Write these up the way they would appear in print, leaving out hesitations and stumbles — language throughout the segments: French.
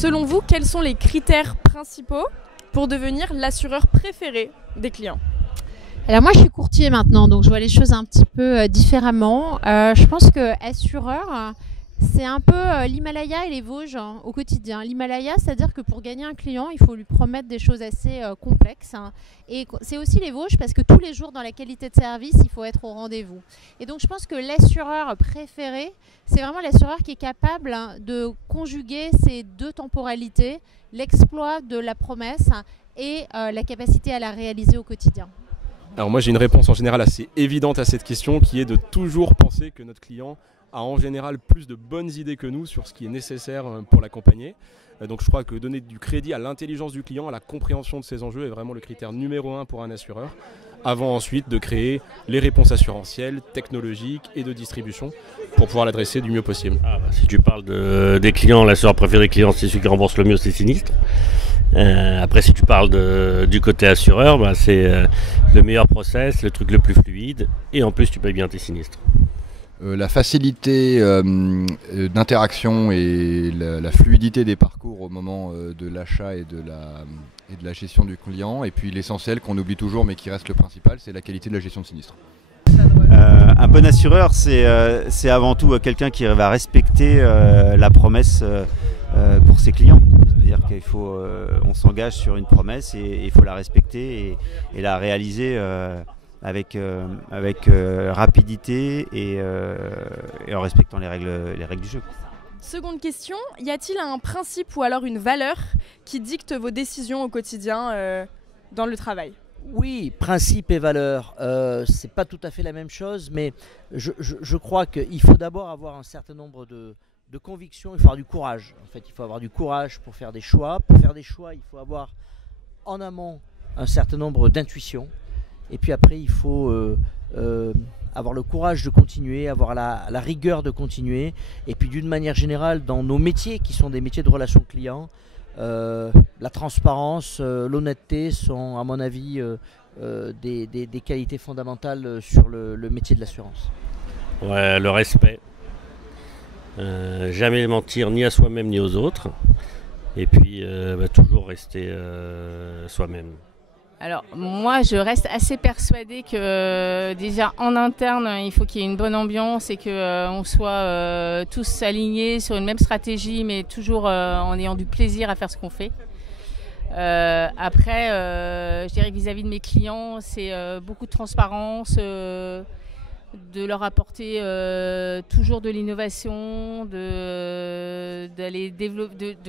selon vous, quels sont les critères principaux pour devenir l'assureur préféré des clients? Alors moi je suis courtier maintenant, donc je vois les choses un petit peu différemment. Je pense que assureur, c'est un peu l'Himalaya et les Vosges au quotidien. L'Himalaya, c'est-à-dire que pour gagner un client, il faut lui promettre des choses assez complexes. Et c'est aussi les Vosges parce que tous les jours dans la qualité de service, il faut être au rendez-vous. Et donc je pense que l'assureur préféré, c'est vraiment l'assureur qui est capable de conjuguer ces deux temporalités, l'exploit de la promesse et la capacité à la réaliser au quotidien. Alors moi j'ai une réponse en général assez évidente à cette question qui est de toujours penser que notre client a en général plus de bonnes idées que nous sur ce qui est nécessaire pour l'accompagner. Donc je crois que donner du crédit à l'intelligence du client, à la compréhension de ses enjeux est vraiment le critère numéro 1 pour un assureur, avant ensuite de créer les réponses assurantielles, technologiques et de distribution pour pouvoir l'adresser du mieux possible. Si tu parles des clients, l'assureur préféré des clients, c'est celui qui rembourse le mieux ses sinistres. Après si tu parles du côté assureur, c'est le meilleur process, le truc le plus fluide et en plus tu payes bien tes sinistres. La facilité d'interaction et la fluidité des parcours au moment de l'achat et de la gestion du client. Et puis l'essentiel qu'on oublie toujours mais qui reste le principal, c'est la qualité de la gestion de sinistre. Un bon assureur, c'est avant tout quelqu'un qui va respecter la promesse pour ses clients. C'est-à-dire qu'il faut, on s'engage sur une promesse et il faut la respecter et la réaliser avec rapidité et en respectant les règles du jeu. Seconde question, y a-t-il un principe ou alors une valeur qui dicte vos décisions au quotidien dans le travail? Oui, principe et valeur, c'est pas tout à fait la même chose, mais je crois qu'il faut d'abord avoir un certain nombre de convictions, il faut avoir du courage. En fait, il faut avoir du courage pour faire des choix. Pour faire des choix, il faut avoir en amont un certain nombre d'intuitions. Et puis après, il faut avoir le courage de continuer, avoir la rigueur de continuer. Et puis d'une manière générale, dans nos métiers qui sont des métiers de relations clients, la transparence, l'honnêteté sont à mon avis des qualités fondamentales sur le métier de l'assurance. Ouais, le respect. Jamais mentir ni à soi-même ni aux autres. Et puis toujours rester soi-même. Alors moi je reste assez persuadée que déjà en interne il faut qu'il y ait une bonne ambiance et qu'on soit tous alignés sur une même stratégie mais toujours en ayant du plaisir à faire ce qu'on fait. Après je dirais que vis-à-vis de mes clients c'est beaucoup de transparence, de leur apporter toujours de l'innovation, de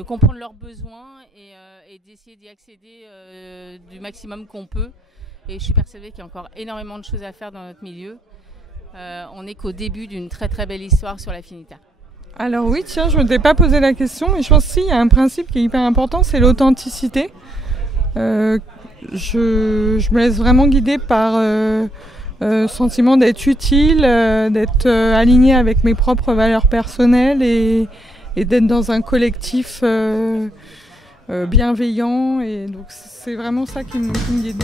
comprendre leurs besoins et d'essayer d'y accéder du maximum qu'on peut. Et je suis persuadée qu'il y a encore énormément de choses à faire dans notre milieu. On n'est qu'au début d'une très très belle histoire sur l'affinitaire. Alors oui, tiens, je ne m'étais pas posé la question, mais je pense qu'il y a un principe qui est hyper important, c'est l'authenticité. Je me laisse vraiment guider par sentiment d'être utile, d'être aligné avec mes propres valeurs personnelles et d'être dans un collectif bienveillant. Et donc c'est vraiment ça qui me guide.